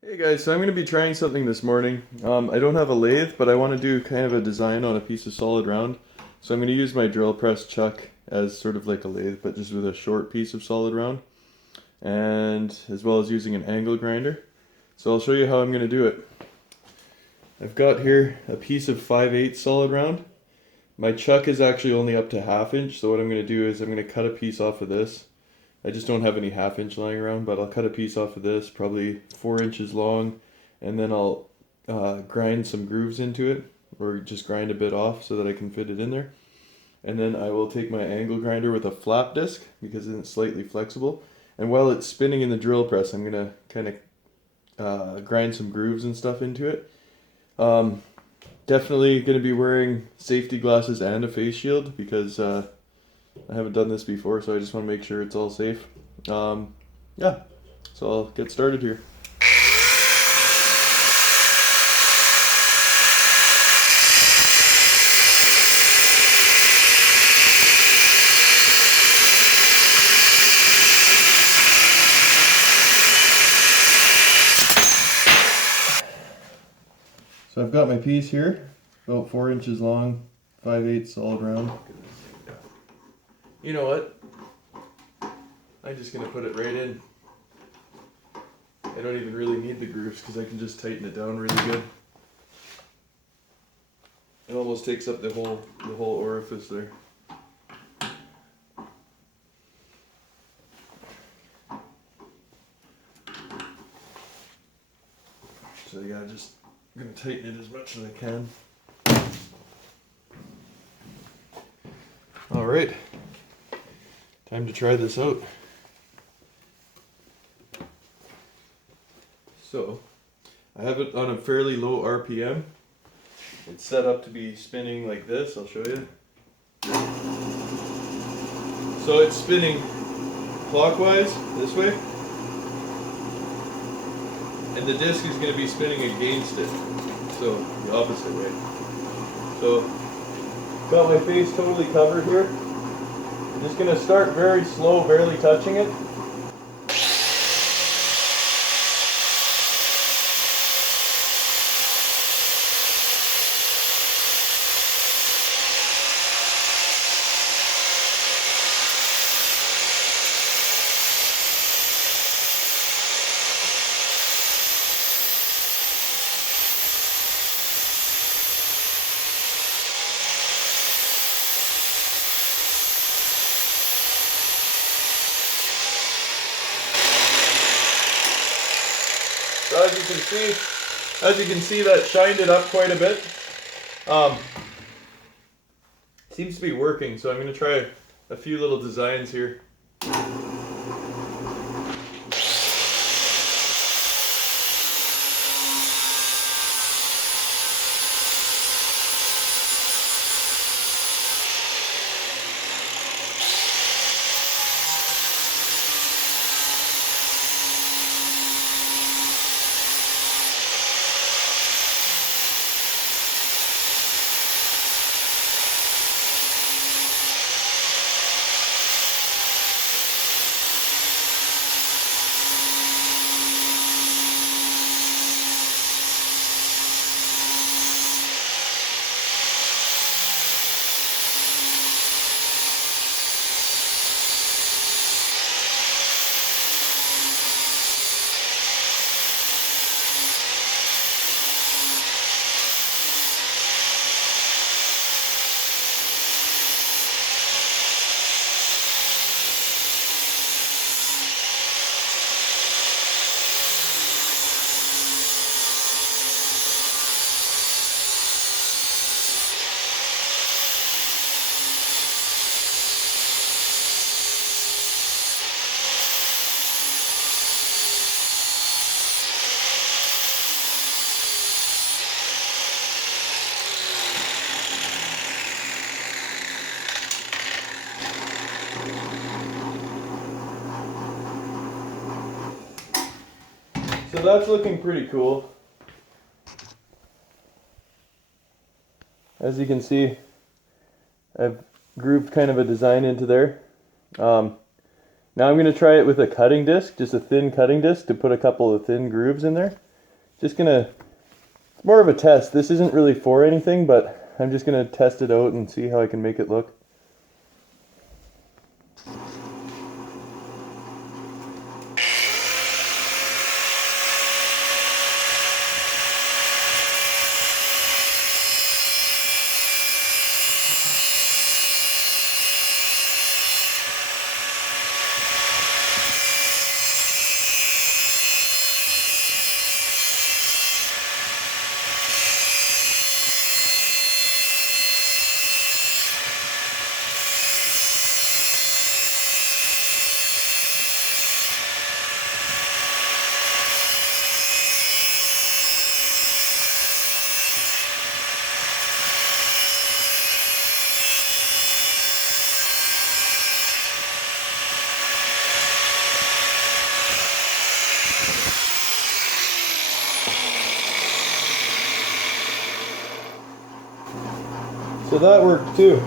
Hey guys, so I'm going to be trying something this morning. I don't have a lathe, but I want to do kind of a design on a piece of solid round. So I'm going to use my drill press chuck as sort of like a lathe, but just with a short piece of solid round, and as well as using an angle grinder. So I'll show you how I'm going to do it. I've got here a piece of 5/8 solid round. My chuck is actually only up to 1/2 inch, so what I'm going to do is I'm going to cut a piece off of this. I just don't have any 1/2 inch lying around, but I'll cut a piece off of this, probably 4 inches long, and then I'll grind some grooves into it, or just grind a bit off so that I can fit it in there. And then I will take my angle grinder with a flap disc, because it's slightly flexible, and while it's spinning in the drill press, I'm going to kind of grind some grooves and stuff into it. Um, Definitely going to be wearing safety glasses and a face shield, because I haven't done this before, so I just want to make sure it's all safe. Yeah, so I'll get started here. So I've got my piece here, about 4 inches long, 5/8 solid round. You know what? I'm just gonna put it right in. I don't even really need the grooves because I can just tighten it down really good. It almost takes up the whole orifice there. So yeah, just gonna tighten it as much as I can. All right, time to try this out. So, I have it on a fairly low RPM. It's set up to be spinning like this, I'll show you. So it's spinning clockwise, this way, and the disc is going to be spinning against it, so the opposite way. So, got my face totally covered here. I'm just going to start very slow, barely touching it. So as you can see, that shined it up quite a bit. Seems to be working, so I'm going to try a few little designs here. So that's looking pretty cool. As you can see, I've grooved kind of a design into there. Now I'm going to try it with a cutting disc, just a thin cutting disc, to put a couple of thin grooves in there. just gonna, more of a test. This isn't really for anything, but I'm just gonna test it out and see how I can make it look. So that worked too.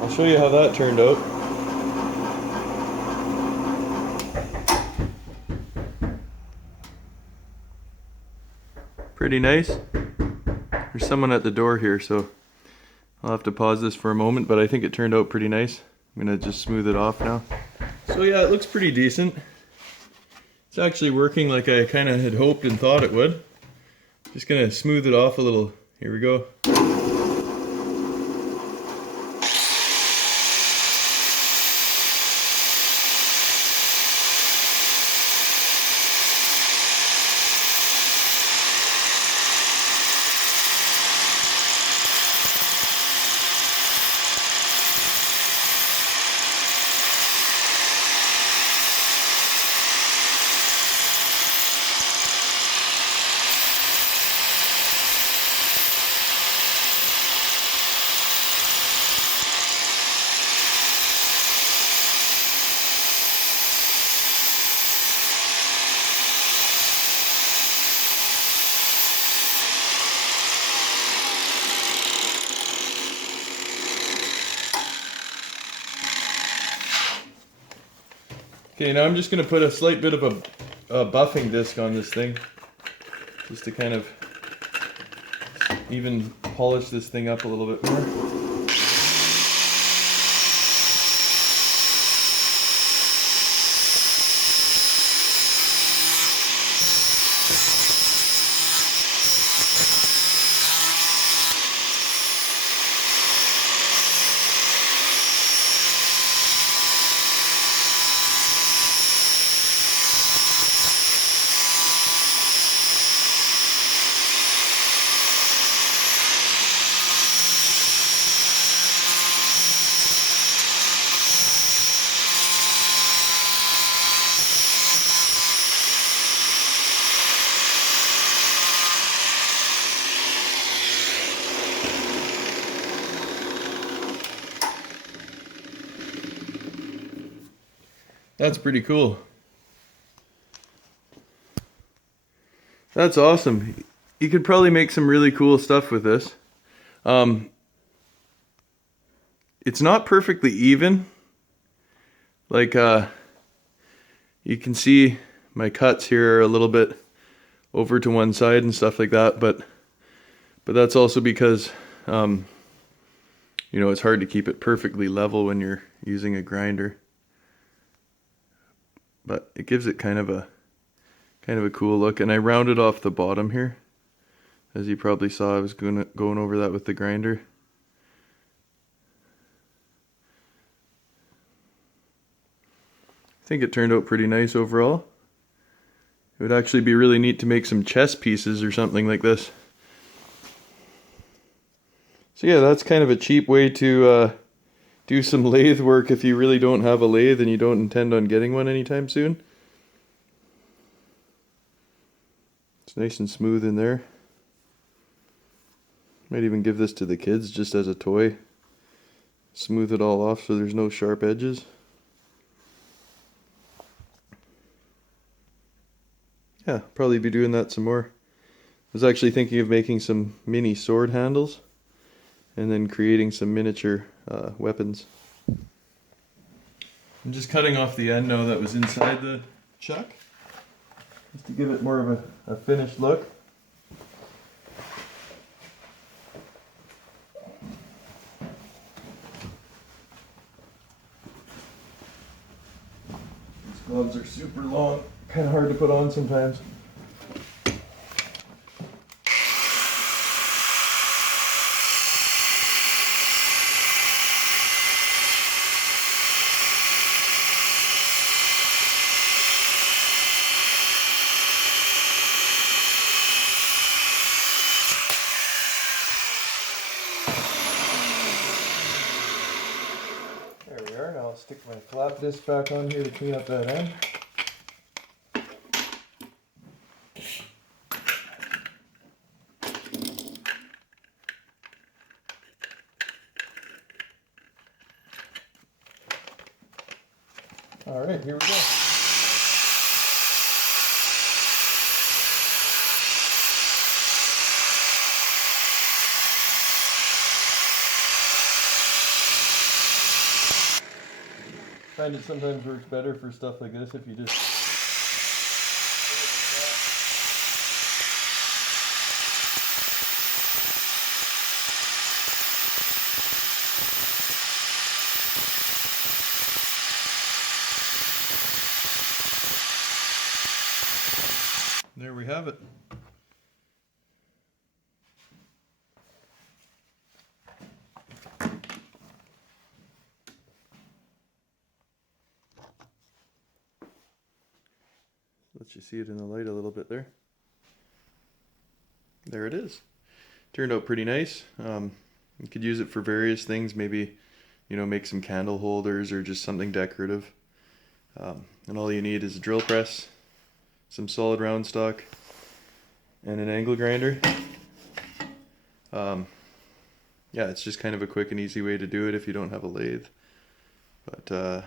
I'll show you how that turned out. Pretty nice. There's someone at the door here, so I'll have to pause this for a moment, but I think it turned out pretty nice. I'm gonna just smooth it off now. So yeah, it looks pretty decent. It's actually working like I kind of had hoped and thought it would. Just gonna smooth it off a little. Here we go. Okay, now I'm just going to put a slight bit of a buffing disc on this thing, just to kind of even polish this thing up a little bit more. That's pretty cool. That's awesome. You could probably make some really cool stuff with this. It's not perfectly even. Like you can see my cuts here are a little bit over to one side and stuff like that, but that's also because you know, it's hard to keep it perfectly level when you're using a grinder. But it gives it kind of a cool look, and I rounded off the bottom here. As you probably saw, I was going over that with the grinder. I think it turned out pretty nice overall. It would actually be really neat to make some chess pieces or something like this. So yeah, that's kind of a cheap way to do some lathe work if you really don't have a lathe and you don't intend on getting one anytime soon. It's nice and smooth in there. Might even give this to the kids just as a toy. Smooth it all off so there's no sharp edges. Yeah, probably be doing that some more. I was actually thinking of making some mini sword handles and then creating some miniature weapons. I'm just cutting off the end now that was inside the chuck. just to give it more of a finished look. These gloves are super long, kind of hard to put on sometimes. There we are. Now I'll stick my flap disc back on here to clean up that end. All right, here we go. I find it sometimes works better for stuff like this if you just there we have it. Let you see it in the light a little bit there. There it is. Turned out pretty nice. You could use it for various things, maybe, you know, make some candle holders or just something decorative. And all you need is a drill press, some solid round stock, and an angle grinder. Yeah, it's just kind of a quick and easy way to do it if you don't have a lathe. But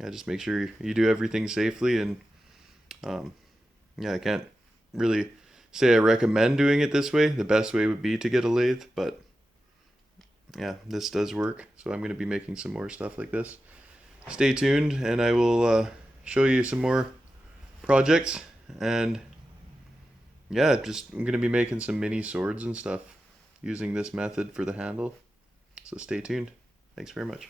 yeah, just make sure you do everything safely. And yeah, I can't really say I recommend doing it this way. The best way would be to get a lathe, but yeah, this does work. So I'm going to be making some more stuff like this. Stay tuned and I will show you some more projects. And yeah, I'm going to be making some mini swords and stuff using this method for the handle. So stay tuned. Thanks very much.